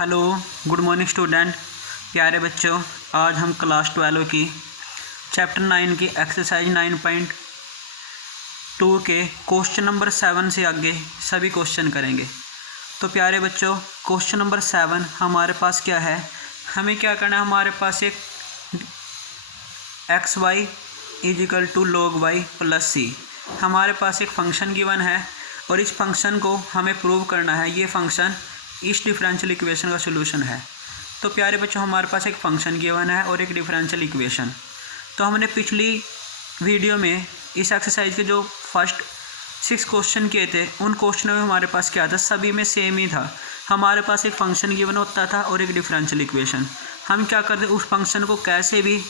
Hello, good morning student. प्यारे बच्चों, आज हम क्लास 12 की चैप्टर 9 की एक्सरसाइज 9.2 के क्वेश्चन नंबर 7 से आगे सभी क्वेश्चन करेंगे। तो प्यारे बच्चों, क्वेश्चन नंबर 7 हमारे पास क्या है, हमें क्या करना है। हमारे पास एक x y is equal to log y plus C, हमारे पास एक फंक्शन गिवन है और इस फंक्शन को हमें प्रूव करना है। ये फंक्शन इस डिफरेंशियल इक्वेशन का सोल्यूशन है। तो प्यारे बच्चों, हमारे पास एक फंक्शन गिवन है और एक डिफरेंशियल इक्वेशन। तो हमने पिछली वीडियो में इस एक्सरसाइज के जो फर्स्ट 6 क्वेश्चन किए थे, उन क्वेश्चनों में हमारे पास क्या था, सभी में सेम ही था। हमारे पास एक फंक्शन गिवन होता था और एक डिफरेंशियल इक्वेशन। हम क्या करते, उस फंक्शन को कैसे भी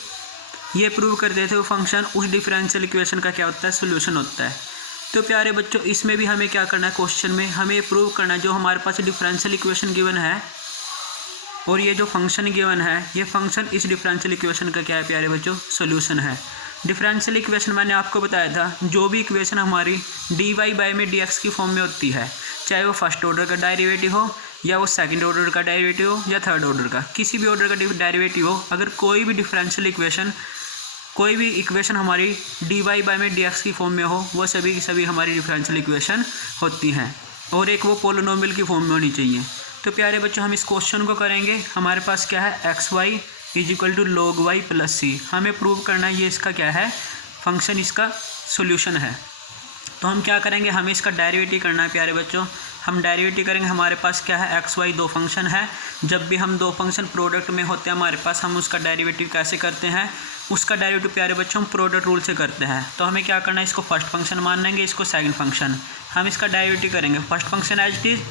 ये प्रूव कर देते, वो फंक्शन उस डिफरेंशियल इक्वेशन का क्या होता है, सोल्यूशन होता है। तो प्यारे बच्चों, इसमें भी हमें क्या करना है, क्वेश्चन में हमें ये प्रूव करना है जो हमारे पास डिफरेंशियल इक्वेशन गिवन है और ये जो फंक्शन गिवन है, ये फंक्शन इस डिफरेंशियल इक्वेशन का क्या है प्यारे बच्चों, सोल्यूशन है। डिफरेंशियल इक्वेशन मैंने आपको बताया था, जो भी इक्वेशन हमारी dy बाई में dx की फॉर्म में होती है, चाहे वो फर्स्ट ऑर्डर का डेरिवेटिव हो या वो सेकंड ऑर्डर का डेरिवेटिव हो या थर्ड ऑर्डर का, किसी भी ऑर्डर का डेरिवेटिव हो, अगर कोई भी डिफरेंशियल इक्वेशन, कोई भी इक्वेशन हमारी dy बाई में dx की फॉर्म में हो, वो सभी की सभी हमारी डिफरेंशियल इक्वेशन होती हैं और एक वो पोलिनोमियल की फॉर्म में होनी चाहिए। तो प्यारे बच्चों, हम इस क्वेश्चन को करेंगे। हमारे पास क्या है, x y is equal to log y plus C, हमें प्रूव करना है ये इसका क्या है, फंक्शन इसका सोल्यूशन है। तो हम क्या करेंगे, हमें इसका डेरिवेटिव करना है प्यारे बच्चों। हम डेरिवेटिव करेंगे। हमारे पास क्या है, एक्स वाई दो फंक्शन है। जब भी हम दो फंक्शन प्रोडक्ट में होते हैं हमारे पास, हम उसका डेरिवेटिव कैसे करते हैं, उसका डेरिवेटिव प्यारे बच्चों हम प्रोडक्ट रूल से करते हैं। तो हमें क्या करना है, इसको फर्स्ट फंक्शन मान लेंगे, इसको सेकंड फंक्शन। हम इसका डेरिवेटिव करेंगे। First function as it is,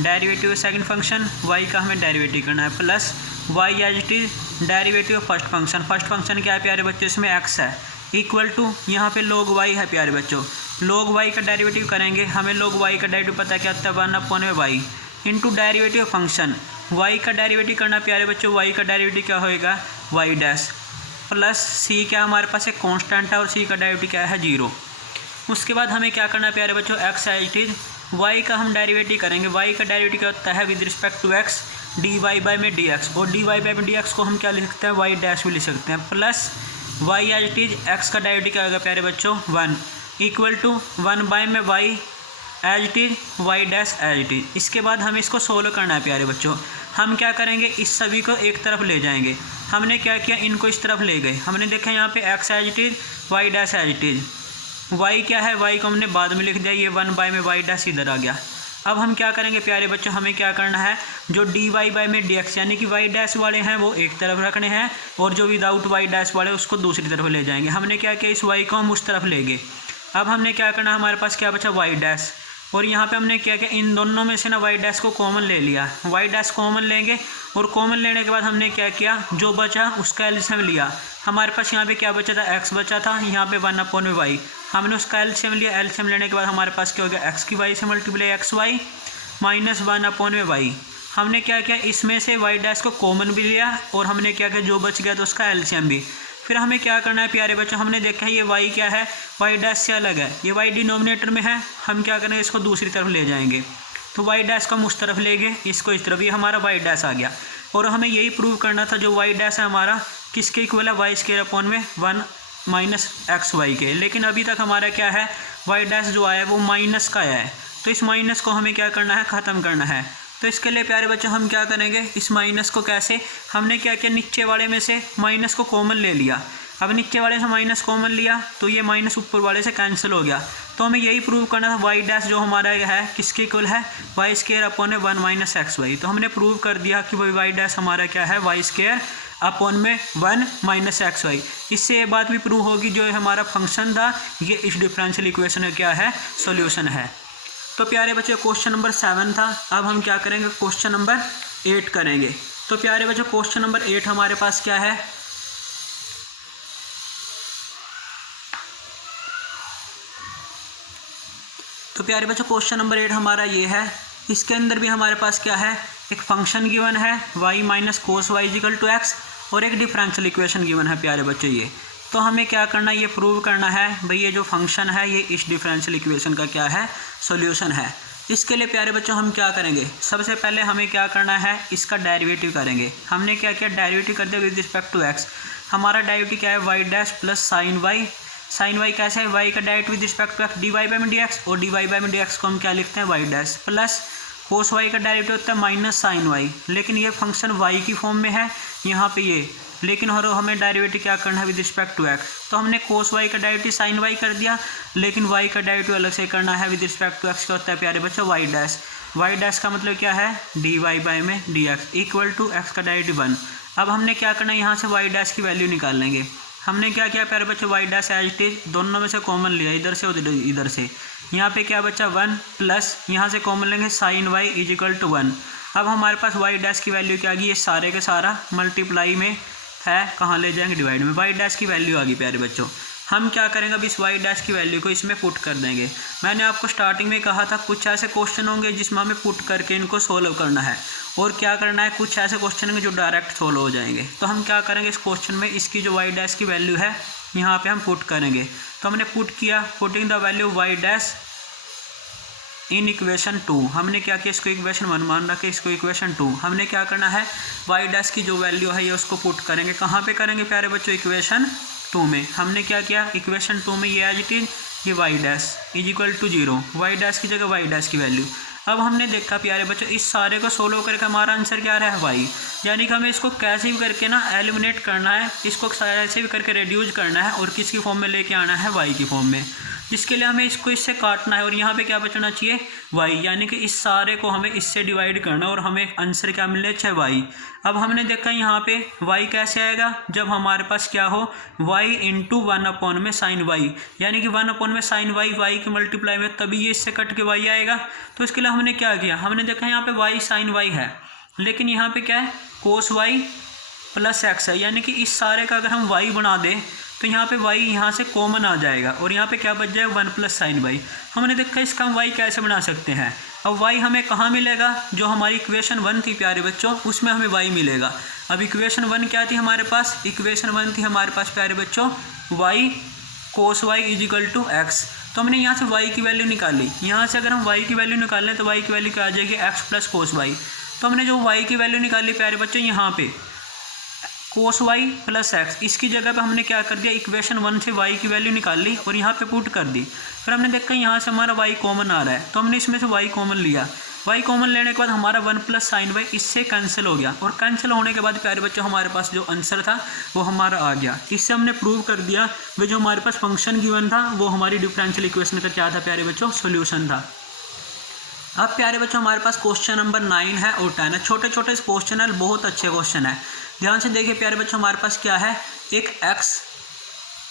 derivative second function, y का हमें डेरिवेटिव करना है, plus y as it is derivative first function. First function क्या है प्यारे बच्चों, इसमें एक्स है, इक्वल टू यहाँ पे log y है प्यारे बच्चों। log y का डेरिवेटिव करेंगे। हमें log y का डेरिवेटिव पता क्या होता है, 1/y into derivative function. y का डेरिवेटिव करना प्यारे बच्चों, y का डेरिवेटिव क्या होएगा, y डैश, प्लस c क्या हमारे पास एक कांस्टेंट है और c का डेरिवेटिव क्या है, 0। उसके बाद हमें क्या करना है प्यारे बच्चों, x as it is, y का हम डेरिवेटिव करेंगे। y का डेरिवेटिव क्या होता है, with respect to x dy by में dx, और dy बाई में dx को हम क्या लिख सकते हैं, y डैश भी लिख सकते हैं, plus y as it is, x का डेरिवेटिव क्या होगा प्यारे बच्चों, 1 इक्वल टू 1 बाई में y as it is, y dash as it is. इसके बाद हमें इसको सोल्व करना है प्यारे बच्चों। हम क्या करेंगे, इस सभी को एक तरफ ले जाएंगे। हमने क्या किया, इनको इस तरफ ले गए। हमने देखा यहाँ पे x as it is, y dash as it is, y क्या है, y को हमने बाद में लिख दिया, ये 1 बाई में y डैश इधर आ गया। अब हम क्या करेंगे प्यारे बच्चों, हमें क्या करना है, जो dy बाई में dx यानी कि y डैश वाले हैं वो एक तरफ रखने हैं और जो विदाउट y डैश वाले उसको दूसरी तरफ ले जाएंगे। हमने क्या किया, इस y को हम उस तरफ ले गए। अब हमने क्या करना है, हमारे पास क्या बचा, y डैश, और यहाँ पे हमने क्या किया, इन दोनों में से ना y डैश को कॉमन ले लिया। y डैश कॉमन लेंगे और कॉमन लेने के बाद हमने क्या किया, जो बचा उसका एलसीएम लिया। हमारे पास यहाँ पे क्या बचा था, x बचा था, यहाँ पे 1/y, हमने उसका एलसीएम लिया। एलसीएम लेने के बाद हमारे पास क्या हो गया, x की y से multiply x Y minus 1/y। हमने क्या किया, इसमें से y डैश को कॉमन भी लिया और हमने क्या किया, जो बच गया तो उसका एलसीएम भी। फिर हमें क्या करना है प्यारे बच्चों, हमने देखा है ये y क्या है, y डैश से अलग है, ये y डिनोमिनेटर में है। हम क्या करेंगे, इसको दूसरी तरफ ले जाएंगे। तो y डैश को हम उस तरफ ले गए, इसको इस तरफ, ये हमारा y डैश आ गया। और हमें यही प्रूव करना था, जो y डैश है हमारा किसके इक्वल है, y स्क्वायर अपॉन में 1 माइनस एक्स वाई के। लेकिन अभी तक हमारा क्या है, y डैश जो आया है वो माइनस का आया है। तो इस माइनस को हमें क्या करना है, ख़त्म करना है। तो इसके लिए प्यारे बच्चों हम क्या करेंगे, इस माइनस को कैसे, हमने क्या किया, नीचे वाले में से माइनस को कॉमन ले लिया। अब नीचे वाले से माइनस कॉमन लिया तो ये माइनस ऊपर वाले से कैंसिल हो गया। तो हमें यही प्रूव करना था, y डैश जो हमारा है किसके इक्वल है, y स्क्वायर अपॉन में 1 माइनस एक्स वाई। तो हमने प्रूव कर दिया कि भाई y डैश हमारा क्या है, y स्क्वायर अपॉन में 1 माइनस एक्स वाई। इससे ये बात भी प्रूव होगी, जो हमारा फंक्शन था ये इस डिफरेंशियल इक्वेशन का क्या है, सोल्यूशन है। तो प्यारे बच्चों, क्वेश्चन नंबर 7 था। अब हम क्या करेंगे, क्वेश्चन नंबर 8 करेंगे। तो प्यारे बच्चों, क्वेश्चन नंबर 8 हमारे पास क्या है, तो प्यारे बच्चों क्वेश्चन नंबर 8 हमारा ये है। इसके अंदर भी हमारे पास क्या है, एक फंक्शन गिवन है y minus cos y is equal to x और एक डिफरेंशियल इक्वेशन गिवन है प्यारे बच्चों ये। तो हमें क्या करना है, ये प्रूव करना है भाई ये जो फंक्शन है ये इस डिफरेंशियल इक्वेशन का क्या है, सॉल्यूशन है। इसके लिए प्यारे बच्चों हम क्या करेंगे, सबसे पहले हमें क्या करना है, इसका डेरिवेटिव करेंगे। हमने क्या किया, डेरिवेटिव कर दिया विद रिस्पेक्ट टू एक्स। हमारा डेरिवेटिव क्या है, y dash plus sine y. Sine y कैसे है, वाई का direct with respect to x d y by में डी एक्स, और डी वाई बाई में डी एक्स को हम क्या लिखते हैं, y dash plus cos y का डायरेक्ट होता है माइनस साइन वाई। लेकिन ये फंक्शन वाई की फॉर्म में है यहाँ पे ये, लेकिन और हमें डेरिवेटिव क्या करना है विद रिस्पेक्ट टू एक्स। तो हमने कोस वाई का डेरिवेटिव साइन वाई कर दिया, लेकिन वाई का डेरिवेटिव अलग से करना है विद रिस्पेक्ट टू एक्स। क्या होता है प्यारे बच्चों, वाई डैश। वाई डैश का मतलब क्या है, डी वाई बाई में d x equal to x का डेरिवेटिव 1। अब हमने क्या करना है, यहाँ से वाई डैश की वैल्यू निकाल लेंगे। हमने क्या किया प्यारे बच्चों, y dash as it is दोनों में से कॉमन लिया, इधर से उधर इधर से। यहाँ पे क्या बचा 1 प्लस यहाँ से कॉमन लेंगे sine y is equal to 1। अब हमारे पास वाई डैश की वैल्यू क्या आ गई, ये सारे के सारा मल्टीप्लाई में है, कहाँ ले जाएंगे, डिवाइड में। वाई डैश की वैल्यू आ गई प्यारे बच्चों। हम क्या करेंगे, अब इस वाई डैश की वैल्यू को इसमें पुट कर देंगे। मैंने आपको स्टार्टिंग में कहा था कुछ ऐसे क्वेश्चन होंगे जिसमें हमें पुट करके इनको सोल्व करना है, और क्या करना है, कुछ ऐसे क्वेश्चन होंगे जो डायरेक्ट सोल्व हो जाएंगे। तो हम क्या करेंगे, इस क्वेश्चन में इसकी जो वाई डैश की वैल्यू है यहाँ पे हम पुट करेंगे। तो हमने पुट किया, putting the value y dash in equation 2। हमने क्या किया, इसको इक्वेशन 1 मान रखे, इसको इक्वेशन 2। हमने क्या करना है, वाई डैश की जो वैल्यू है ये उसको पुट करेंगे। कहाँ पे करेंगे प्यारे बच्चों, इक्वेशन 2 में। हमने क्या किया, इक्वेशन 2 में ये एज इट इज ये y dash is equal to 0, y dash की जगह वाई डैश की वैल्यू। अब हमने देखा प्यारे बच्चों, इस सारे को सोल्व करके हमारा आंसर क्या रहा है, वाई। यानी कि हमें इसको कैसे भी करके ना एलिमिनेट करना है, इसको कैसे भी करके रिड्यूस करना है, और किसकी फॉर्म में लेके आना है, वाई की फॉर्म में। जिसके लिए हमें इसको इससे काटना है, और यहाँ पे क्या बचना चाहिए, वाई। यानी कि इस सारे को हमें इससे डिवाइड करना है, और हमें आंसर क्या मिले, 6 वाई। अब हमने देखा यहाँ पे वाई कैसे आएगा, जब हमारे पास क्या हो, वाई इंटू 1 में साइन वाई। यानी कि 1 में साइन वाई, वाई की मल्टीप्लाई में, तभी ये इससे कट के वाई आएगा। तो इसके लिए हमने क्या किया, हमने देखा यहाँ पे वाई साइन वाई है, लेकिन यहाँ पे क्या है, कोस वाई प्लस एक्स है। यानी कि इस सारे का अगर हम वाई बना दें तो यहाँ पे y यहाँ से कॉमन आ जाएगा, और यहाँ पे क्या बच जाएगा, 1 प्लस साइन वाई। हमने देखा इसका हम y कैसे बना सकते हैं। अब y हमें कहाँ मिलेगा, जो हमारी इक्वेशन 1 थी प्यारे बच्चों, उसमें हमें y मिलेगा। अब इक्वेशन 1 क्या थी हमारे पास, इक्वेशन 1 थी हमारे पास प्यारे बच्चों y cos y is equal to x. तो हमने यहाँ से y की वैल्यू निकाली। यहाँ से अगर हम y की वैल्यू निकाल लें तो y की वैल्यू क्या आ जाएगी, x प्लस कोस वाई। तो हमने जो y की वैल्यू निकाली प्यारे बच्चों, यहाँ पे कोस वाई प्लस एक्स, इसकी जगह पे हमने क्या कर दिया, इक्वेशन 1 से y की वैल्यू निकाल ली और यहाँ पे पुट कर दी। फिर हमने देखा यहाँ से हमारा y कॉमन आ रहा है, तो हमने इसमें से y कॉमन लिया। y कॉमन लेने के बाद हमारा 1 प्लस साइन वाई इससे कैंसिल हो गया, और कैंसिल होने के बाद प्यारे बच्चों हमारे पास जो आंसर था वो हमारा आ गया। इससे हमने प्रूव कर दिया वो जो हमारे पास फंक्शन गिवन था वो हमारी डिफरेंशियल इक्वेशन का क्या था प्यारे बच्चों, सोल्यूशन था। अब प्यारे बच्चों हमारे पास क्वेश्चन नंबर 9 है और 10 है। छोटे छोटे क्वेश्चन है, बहुत अच्छे क्वेश्चन है, ध्यान से देखिए प्यारे बच्चों। हमारे पास क्या है, एक x,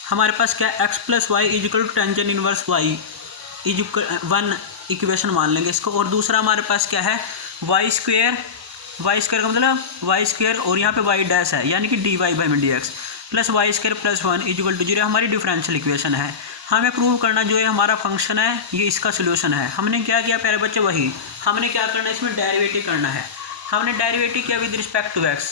हमारे पास क्या है, x plus y is equal to tangent inverse y is equal 1 equation मान लेंगे इसको। और दूसरा हमारे पास क्या है, वाई स्क्वेयर का मतलब वाई स्क्वेयर और यहाँ पे वाई डैश है, यानी कि डी वाई बाई में d x plus y square plus 1 is equal to 0 हमारी डिफरेंशियल इक्वेशन है। हमें प्रूव करना जो है हमारा फंक्शन है ये इसका सोल्यूशन है। हमने क्या किया प्यारे बच्चे, वही हमने क्या करना है, इसमें डेरिवेटिव करना है। हमने डेरिवेटिव किया विद रिस्पेक्ट टू एक्स,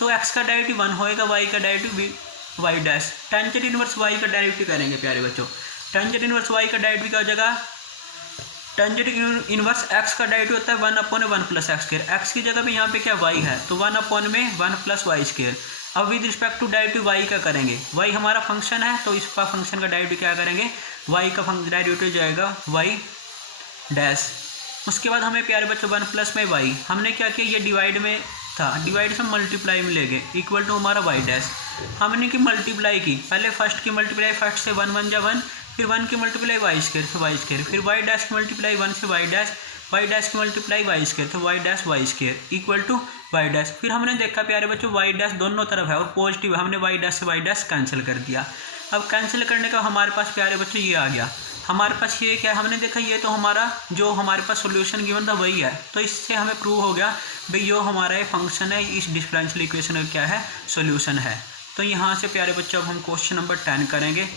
तो एक्स का डेरिवेटिव 1 होएगा, वाई का derivative y dash. Tangent inverse y का डेरिवेटिव करेंगे प्यारे बच्चों। टेंजेंट इनवर्स वाई का डेरिवेटिव क्या हो जाएगा, टेंजेंट इनवर्स एक्स का डेरिवेटिव होता है 1/1 प्लस एक्स स्क्वायर। एक्स की जगह पे यहाँ पे क्या वाई है, तो 1/1 प्लस वाई स्क्वायर। अब with respect to derivative y का करेंगे, वाई हमारा फंक्शन है तो इसका फंक्शन का डेरिवेटिव क्या करेंगे, वाई का डेरिवेटिव जाएगा वाई डैश। उसके बाद हमें प्यारे बच्चों 1 प्लस में वाई, हमने क्या किया, ये डिवाइड में था, डिवाइड से मल्टीप्लाई में ले गए, इक्वल टू हमारा वाई डैश। हमने की मल्टीप्लाई की, पहले फर्स्ट की मल्टीप्लाई, फर्स्ट से 1 1 जा 1, फिर 1 की मल्टीप्लाई वाई स्क्वायर से वाई स्क्वायर, फिर वाई डैश की मल्टीप्लाई 1 से वाई डैश की मल्टीप्लाई वाई स्क्वायर, तो y square equal to y dash. फिर हमने देखा प्यारे बच्चों वाई डैश दोनों तरफ है और पॉजिटिव है, हमने वाई डैश से वाई डैश कैंसिल कर दिया। अब कैंसिल करने का हमारे पास प्यारे बच्चों ये आ गया, हमारे पास ये क्या है, हमने देखा ये तो हमारा जो हमारे पास सॉल्यूशन गिवन था वही है, तो इससे हमें प्रूव हो गया भाई यो हमारा ये फंक्शन है, इस डिफरेंशियल इक्वेशन का क्या है, सॉल्यूशन है। तो यहाँ से प्यारे बच्चों अब हम क्वेश्चन नंबर 10 करेंगे।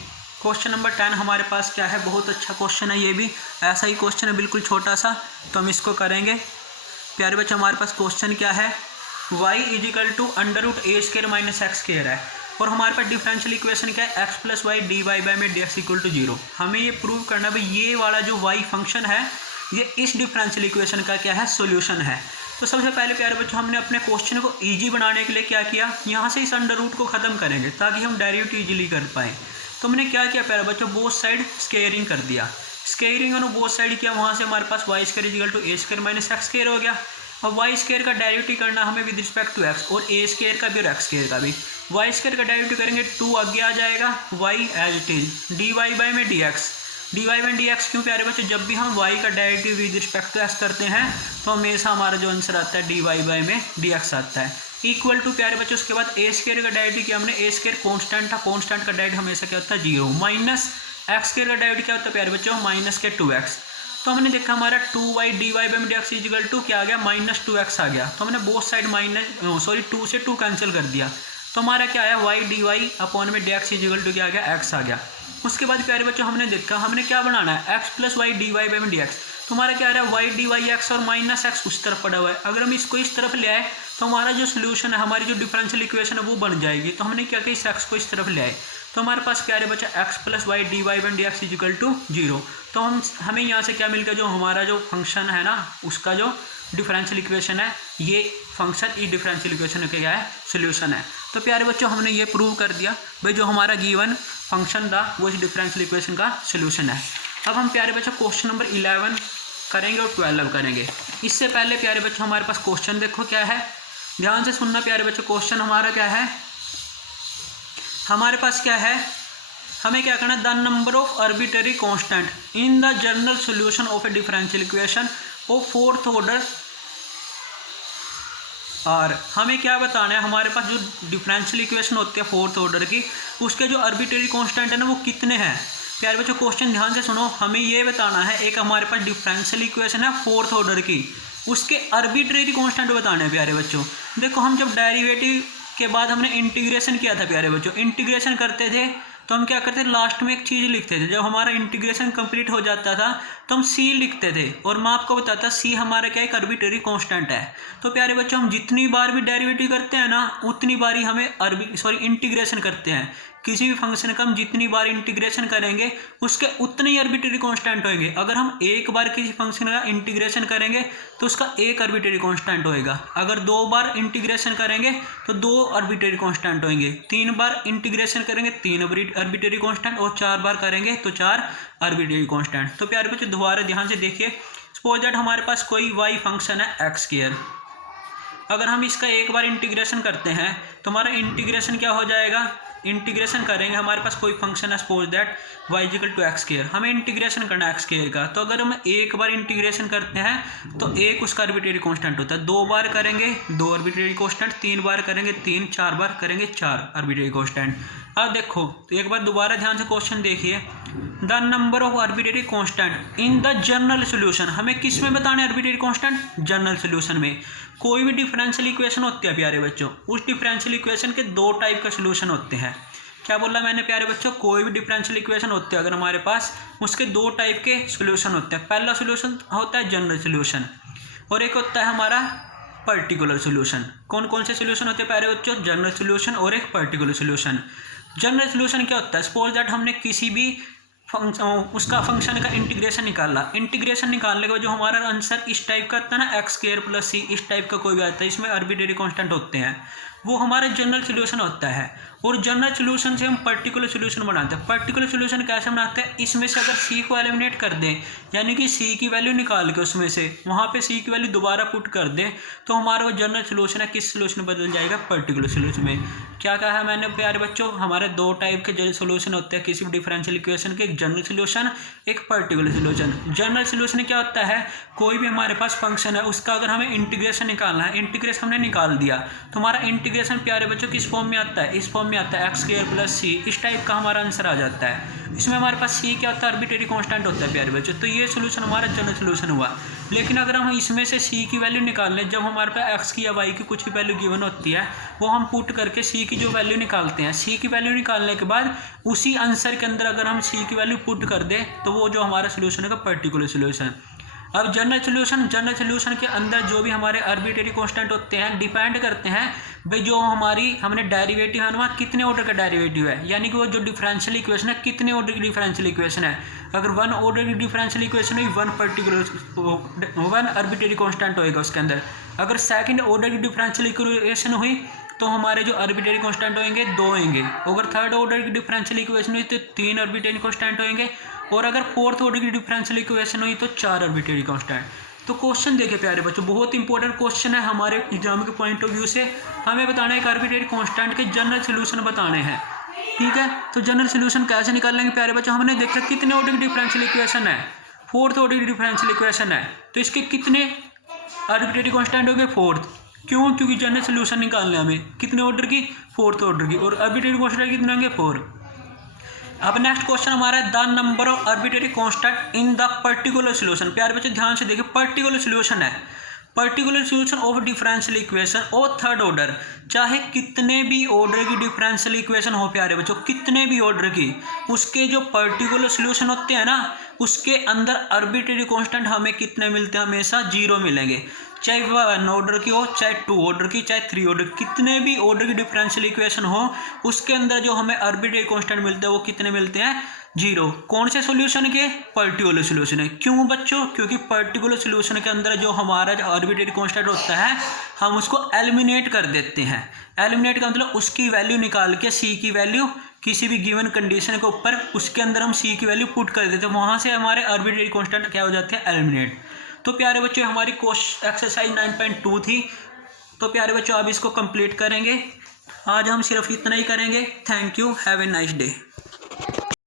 क्वेश्चन नंबर 10 हमारे पास क्या है, बहुत अच्छा क्वेश्चन है, ये भी ऐसा ही क्वेश्चन है बिल्कुल छोटा सा, तो हम इसको करेंगे। प्यारे बच्चों हमारे पास क्वेश्चन क्या है, y is equal to √a² minus x square है, और हमारे पास डिफरेंशियल इक्वेशन क्या है, x plus y d y by में डी एक्स इक्वल टू 0। हमें ये प्रूव करना भाई ये वाला जो y फंक्शन है ये इस डिफरेंशियल इक्वेशन का क्या है, सोल्यूशन है। तो सबसे पहले प्यारे बच्चों हमने अपने क्वेश्चन को ईजी बनाने के लिए क्या किया, यहाँ से इस अंडर रूट को ख़त्म करेंगे ताकि हम डेरिवेटिव ईजिली कर पाएँ। तो हमने क्या किया प्यारे बच्चों, बोथ साइड स्क्वेयरिंग कर दिया। स्क्वेयरिंग और बोथ साइड किया, वहाँ से हमारे पास y square equal to a square minus x square हो गया। और वाई स्क्वायर का डेरिवेटिव करना हमें विद रिस्पेक्ट टू एक्स, और ए स्क्वायर का भी और एक्स स्क्वायर का भी। वाई स्क्वायर का डेरिवेटिव करेंगे 2 आगे आ जाएगा, y as it is, d y by में d x, d y by d x. क्यों प्यारे बच्चों, जब भी हम वाई का derivative with respect to x करते हैं तो हमेशा हमारा जो आंसर आता है डी वाई बाई में डी एक्स आता है। इक्वल टू प्यारे बच्चों, उसके बाद ए स्क्वायर का डेरिवेटिव किया हमने, ए स्क्वायर कॉन्स्टेंट था, कॉन्स्टेंट का डेरिवेटिव हमेशा क्या होता है 0, माइनस एक्स स्क्वायर का डेरिवेटिव क्या होता है प्यारे बच्चों, माइनस के 2x। तो हमने देखा हमारा 2y dy बाई में डी एक्स इजिकल टू क्या आ गया, माइनस 2x आ गया। तो हमने बोथ साइड माइनस 2 से 2 कैंसिल कर दिया, तो हमारा क्या आया, y dy अपॉन में डी एक्स इजिकल टू क्या आ गया, x आ गया। उसके बाद प्यारे बच्चों हमने देखा हमने क्या बनाना है, x plus y d y by में डी एक्स। तो हमारा क्या आ रहा है, वाई डी वाई एक्स और माइनस एक्स उस तरफ पड़ा हुआ है। अगर हम इसको इस तरफ ले आए तो हमारा जो सोल्यूशन है, हमारी जो डिफरेंशियल इक्वेशन है वो बन जाएगी। तो हमने क्या किया, इस एक्स को इस तरफ ले आए, तो हमारे पास क्या है बच्चा, x plus y d y by d x is equal to 0। तो हमें यहाँ से क्या मिल गया, जो हमारा जो फंक्शन है ना उसका जो डिफरेंशियल इक्वेशन है, ये फंक्शन इस डिफरेंशियल इक्वेशन का क्या है, सोल्यूशन है। तो प्यारे बच्चों हमने ये प्रूव कर दिया भाई जो हमारा गिवन फंक्शन था वो इस डिफरेंशियल इक्वेशन का सोल्यूशन है। अब हम प्यारे बच्चों क्वेश्चन नंबर 11 करेंगे और 12 करेंगे। इससे पहले प्यारे बच्चों हमारे पास क्वेश्चन देखो क्या है, ध्यान से सुनना प्यारे बच्चों। क्वेश्चन हमारा क्या है, हमारे पास क्या है, हमें क्या करना है, the number of arbitrary constant in the general solution of A differential equation of fourth order. और हमें क्या बताना है, हमारे पास जो डिफरेंशियल इक्वेशन होती है फोर्थ ऑर्डर की, उसके जो आर्बिट्रेरी कांस्टेंट है ना वो कितने हैं। प्यारे बच्चों क्वेश्चन ध्यान से सुनो, हमें ये बताना है एक हमारे पास डिफरेंशियल इक्वेशन है फोर्थ ऑर्डर की, उसके आर्बिट्रेरी कांस्टेंट बताने हैं प्यारे बच्चों। देखो हम जब डेरिवेटिव के बाद हमने इंटीग्रेशन किया था प्यारे बच्चों, इंटीग्रेशन करते थे तो हम क्या करते थे, लास्ट में एक चीज़ लिखते थे। जब हमारा इंटीग्रेशन कंप्लीट हो जाता था तो हम सी लिखते थे, और मैं आपको बताता सी हमारा क्या एक आर्बिट्रेरी कांस्टेंट है। तो प्यारे बच्चों हम जितनी बार भी डेरिवेटिव करते हैं ना उतनी बार ही हमें इंटीग्रेशन करते हैं। किसी भी फंक्शन का हम जितनी बार इंटीग्रेशन करेंगे उसके उतने ही आर्बिट्रेरी कांस्टेंट होंगे। अगर हम एक बार किसी फंक्शन का इंटीग्रेशन करेंगे तो उसका एक आर्बिट्रेरी कांस्टेंट होएगा। अगर 2 बार इंटीग्रेशन करेंगे तो 2 आर्बिट्रेरी कांस्टेंट होंगे, 3 बार इंटीग्रेशन करेंगे 3 आर्बिट्रेरी कांस्टेंट, और 4 बार करेंगे तो 4 आर्बिट्रेरी कांस्टेंट। तो प्यारे बच्चों दोबारा ध्यान से देखिए, सपोज दैट हमारे पास कोई वाई फंक्शन है एक्स स्क्वायर, अगर हम इसका एक बार इंटीग्रेशन करते हैं तो हमारा इंटीग्रेशन क्या हो जाएगा, इंटीग्रेशन करेंगे हमारे पास कोई फंक्शन है suppose that y equal to x square, हमें इंटीग्रेशन करना है एक्स स्क्वायर का। तो अगर हम एक बार इंटीग्रेशन करते हैं तो एक उसका आर्बिट्रेरी कांस्टेंट होता है, 2 बार करेंगे 2 आर्बिट्रेरी कांस्टेंट, 3 बार करेंगे 3, 4 बार करेंगे 4 आर्बिट्रेरी कांस्टेंट। अब देखो तो एक बार दोबारा ध्यान से क्वेश्चन देखिए, the number of arbitrary constant in the general solution, हमें किस में बताना है आर्बिट्रेरी कांस्टेंट, जनरल सोल्यूशन में। कोई भी डिफरेंशियल इक्वेशन होती है प्यारे बच्चों, उस डिफरेंशियल इक्वेशन के 2 टाइप के सोल्यूशन होते हैं। क्या बोला मैंने प्यारे बच्चों, कोई भी डिफरेंशियल इक्वेशन होती है अगर हमारे पास, उसके 2 टाइप के सोल्यूशन होते हैं। पहला सोल्यूशन होता है जनरल सोल्यूशन, और एक होता है हमारा पर्टिकुलर सोल्यूशन। कौन कौन से सोल्यूशन होते हैं प्यारे बच्चों, जनरल सोल्यूशन और एक पर्टिकुलर सोल्यूशन। जनरल सोल्यूशन क्या होता है, सपोज दैट हमने किसी भी उसका फंक्शन का इंटीग्रेशन निकाला, इंटीग्रेशन निकालने के बाद जो हमारा आंसर इस टाइप का आता है ना एक्स स्क्वायर प्लस सी, इस टाइप का कोई भी आता है, इसमें आर्बिट्रेरी कांस्टेंट होते हैं, वो हमारा जनरल सोल्यूशन होता है। और जनरल सोल्यूशन से हम पर्टिकुलर सोल्यूशन बनाते हैं। पर्टिकुलर सोल्यूशन कैसे बनाते हैं, इसमें से अगर सी को एलिमिनेट कर दें, यानी कि सी की वैल्यू निकाल के उसमें से वहाँ पे सी की वैल्यू दोबारा पुट कर दें, तो हमारा वो जनरल सोल्यूशन है किस सोल्यूशन में बदल जाएगा, पर्टिकुलर सोल्यूशन में। क्या कहा है मैंने प्यारे बच्चों, हमारे 2 टाइप के सोल्यूशन होते हैं किसी भी डिफरेंशियल इक्वेशन के, एक जनरल सोल्यूशन एक पर्टिकुलर सोल्यूशन। जनरल सोल्यूशन क्या होता है, कोई भी हमारे पास फंक्शन है उसका अगर हमें इंटीग्रेशन निकालना है, इंटीग्रेशन हमने निकाल दिया तो हमारा इंटीग्रेशन प्यारे बच्चों किस फॉर्म में आता है, इस फॉर्म में आता है एक्स स्क्वायर प्लस सी, इस टाइप का हमारा आंसर आ जाता है। इसमें हमारे पास सी क्या होता है, आर्बिट्रेरी कांस्टेंट होता है प्यारे बच्चों। तो ये सोल्यूशन हमारा जनरल सोल्यूशन हुआ। लेकिन अगर हम इसमें से सी की वैल्यू निकाल लें, जब हमारे पास एक्स की या वाई की कुछ भी वैल्यू गिवन होती है, वो हम पुट करके सी की जो वैल्यू निकालते हैं, सी की वैल्यू निकालने के बाद उसी आंसर के अंदर अगर हम सी की वैल्यू पुट कर दें तो वो जो हमारा सोल्यूशन है पर्टिकुलर सोल्यूशन। अब जनरल सोल्यूशन के अंदर जो भी हमारे आर्बिट्रेरी कांस्टेंट होते हैं डिपेंड करते हैं भाई जो हमारी हमने डेरिवेटिव है ना कितने ऑर्डर का डेरिवेटिव है, यानी कि वो जो डिफरेंशियल इक्वेशन है कितने ऑर्डर की डिफरेंशियल इक्वेशन है। अगर 1 ऑर्डर की डिफरेंशियल इक्वेशन हुई 1 आर्बिट्रेरी कांस्टेंट होएगा उसके अंदर। अगर सेकंड ऑर्डर की डिफरेंशियल इक्वेशन हुई तो हमारे जो आर्बिट्रेरी कांस्टेंट होंगे 2 होंगे। अगर थर्ड ऑर्डर की डिफरेंशियल इक्वेशन हुई तो 3 आर्बिट्रेरी कांस्टेंट होंगे, और अगर फोर्थ ऑर्डर की डिफरेंशियल इक्वेशन हुई तो 4 आर्बिट्रेरी कांस्टेंट। तो क्वेश्चन देखिए प्यारे बच्चों, बहुत इंपॉर्टेंट क्वेश्चन है हमारे एग्जाम के पॉइंट ऑफ व्यू से। हमें बताना है एक आर्बिट्रेरी कांस्टेंट के जनरल सोल्यूशन बताने हैं, ठीक है। तो जनरल सोल्यूशन कैसे निकालेंगे प्यारे बच्चों, हमने देखा कितने ऑर्डर की डिफरेंशियल इक्वेशन है, फोर्थ ऑर्डर की डिफरेंशियल इक्वेशन है, तो इसके कितने आर्बिट्रेरी कांस्टेंट हो गए 4th। क्यों? क्योंकि जनरल सोल्यूशन निकालना है हमें कितने ऑर्डर की, 4th ऑर्डर की, और आर्बिट्रेरी कांस्टेंट कितने होंगे 4। अब नेक्स्ट क्वेश्चन हमारा है the number of arbitrary constant in the particular solution. प्यारे बच्चे ध्यान से देखिए, पर्टिकुलर सोल्यूशन है, particular solution of differential equation और थर्ड ऑर्डर, चाहे कितने भी ऑर्डर की डिफरेंशियल इक्वेशन हो प्यारे बच्चों, कितने भी ऑर्डर की, उसके जो पर्टिकुलर सोल्यूशन होते हैं ना उसके अंदर आर्बिट्रेरी कांस्टेंट हमें कितने मिलते हैं, हमेशा 0 मिलेंगे। चाहे 1 ऑर्डर की हो, चाहे 2 ऑर्डर की, चाहे 3 ऑर्डर, कितने भी ऑर्डर की डिफरेंशियल इक्वेशन हो उसके अंदर जो हमें आर्बिट्रेरी कांस्टेंट मिलते हैं वो कितने मिलते हैं, 0। कौन से सॉल्यूशन के, पर्टिकुलर सॉल्यूशन है। क्यों बच्चों? क्योंकि पर्टिकुलर सॉल्यूशन के अंदर जो हमारा जो आर्बिट्रेरी कांस्टेंट होता है हम उसको एलिमिनेट कर देते हैं। एलिमिनेट का मतलब उसकी वैल्यू निकाल के सी की वैल्यू किसी भी गिवन कंडीशन के ऊपर उसके अंदर हम सी की वैल्यू पुट कर देते हैं, वहाँ से हमारे आर्बिट्रेरी कांस्टेंट क्या हो जाते हैं, एलिमिनेट। तो प्यारे बच्चों हमारी एक्सरसाइज 9.2 थी। तो प्यारे बच्चों अब इसको कंप्लीट करेंगे। आज हम सिर्फ इतना ही करेंगे। Thank you, have a nice day.